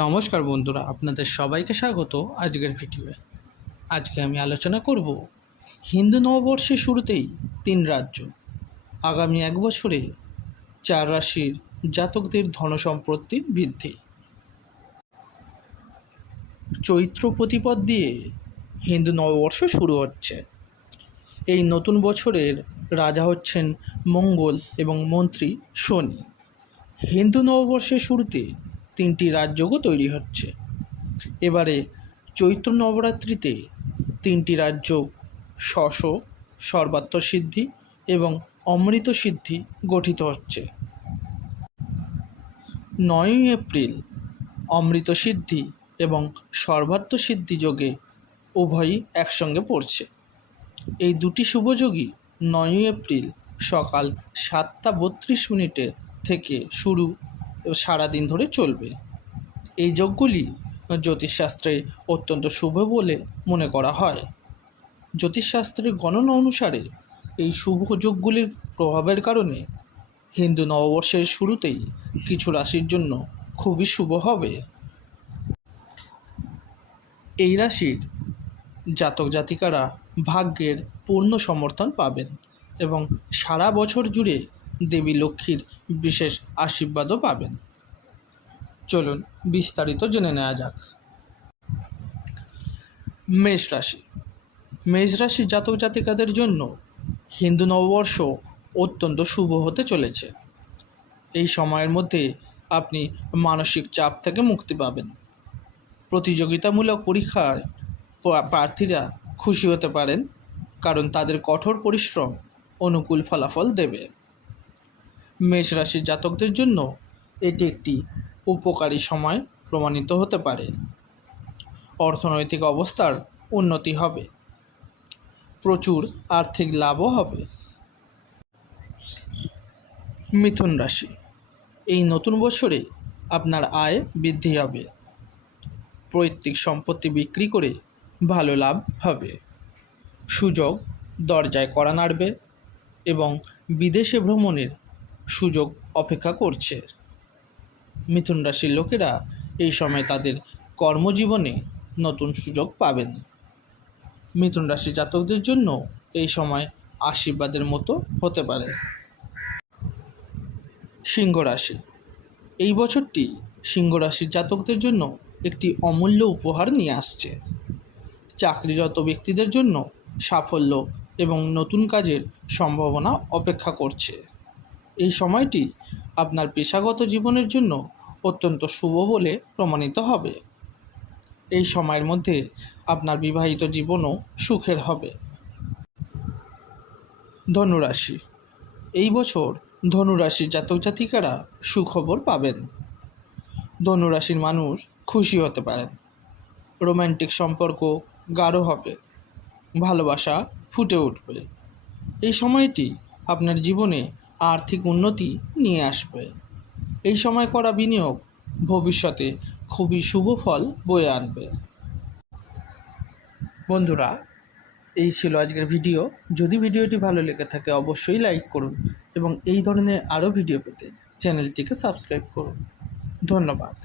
নমস্কার বন্ধুরা, আপনাদের সবাইকে স্বাগত আজকের ভিডিওয়ে। আজকে আমি আলোচনা করব হিন্দু নববর্ষের শুরুতেই 3 রাজ্য, আগামী 1 বছরে 4 রাশির জাতকদের ধনসম্পত্তির বৃদ্ধি। চৈত্র প্রতিপদ দিয়ে হিন্দু নববর্ষ শুরু হচ্ছে। এই নতুন বছরের রাজা হচ্ছেন মঙ্গল এবং মন্ত্রী শনি। হিন্দু নববর্ষের শুরুতে 3টি রাজযোগও তৈরি হচ্ছে। এবারে চৈত্র নবরাত্রিতে 3টি রাজযোগ শশ, সর্বাত্ম সিদ্ধি এবং অমৃত সিদ্ধি গঠিত হচ্ছে। 9ই এপ্রিল অমৃত সিদ্ধি এবং সর্বাত্ম সিদ্ধি যোগে উভয়ই একসঙ্গে পড়ছে। এই দুটি শুভযোগই 9ই এপ্রিল সকাল 7:32 থেকে শুরু সারাদিন ধরে চলবে। এই যোগগুলি জ্যোতিষশাস্ত্রে অত্যন্ত শুভ বলে মনে করা হয়। জ্যোতিষশাস্ত্রের গণনা অনুসারে এই শুভ যোগগুলির প্রভাবের কারণে হিন্দু নববর্ষের শুরুতেই কিছু রাশির জন্য খুবই শুভ হবে। এই রাশির জাতক জাতিকারা ভাগ্যের পূর্ণ সমর্থন পাবেন এবং সারা বছর জুড়ে দেবী লক্ষ্মীর বিশেষ আশীর্বাদও পাবেন। চলুন বিস্তারিত জেনে নেওয়া যাক। মেষ রাশি। মেষ রাশির জাতক জাতিকাদের জন্য হিন্দু নববর্ষ অত্যন্ত শুভ হতে চলেছে। এই সময়ের মধ্যে আপনি মানসিক চাপ থেকে মুক্তি পাবেন। প্রতিযোগিতামূলক পরীক্ষার প্রার্থীরা খুশি হতে পারেন, কারণ তাদের কঠোর পরিশ্রম অনুকূল ফলাফল দেবে। মেষ রাশির জাতকদের জন্য এটি একটি উপকারী সময় প্রমাণিত হতে পারে। অর্থনৈতিক অবস্থার উন্নতি হবে, প্রচুর আর্থিক লাভও হবে। মিথুন রাশি। এই নতুন বছরে আপনার আয় বৃদ্ধি হবে। পৈতৃক সম্পত্তি বিক্রি করে ভালো লাভ হবে। সুযোগ দরজায় কড়া নাড়বে এবং বিদেশে ভ্রমণের সুযোগ অপেক্ষা করছে। মিথুন রাশির লোকেরা এই সময় তাদের কর্মজীবনে নতুন সুযোগ পাবেন। মিথুন রাশি জাতকদের জন্য এই সময় আশীর্বাদের মতো হতে পারে। সিংহ রাশি। এই বছরটি সিংহ রাশির জাতকদের জন্য একটি অমূল্য উপহার নিয়ে আসছে। চাকরিরত ব্যক্তিদের জন্য সাফল্য এবং নতুন কাজের সম্ভাবনা অপেক্ষা করছে। এই সময়টি আপনার পেশাগত জীবনের জন্য অত্যন্ত শুভ বলে প্রমাণিত হবে। এই সময়ের মধ্যে আপনার বিবাহিত জীবনও সুখের হবে। ধনুরাশি। এই বছর ধনুরাশির জাতক জাতিকারা সুখবর পাবেন। ধনুরাশির মানুষ খুশি হতে পারেন। রোম্যান্টিক সম্পর্ক গাঢ় হবে, ভালোবাসা ফুটে উঠবে। এই সময়টি আপনার জীবনে আর্থিক উন্নতি নিয়ে আসবে। এই সময় করা বিনিয়োগ ভবিষ্যতে খুবই শুভ ফল বয়ে আনবে। বন্ধুরা, এই ছিল আজকের ভিডিও। যদি ভিডিওটি ভালো লেগে থাকে অবশ্যই লাইক করুন এবং এই ধরনের আরও ভিডিও পেতে চ্যানেলটিকে সাবস্ক্রাইব করুন। ধন্যবাদ।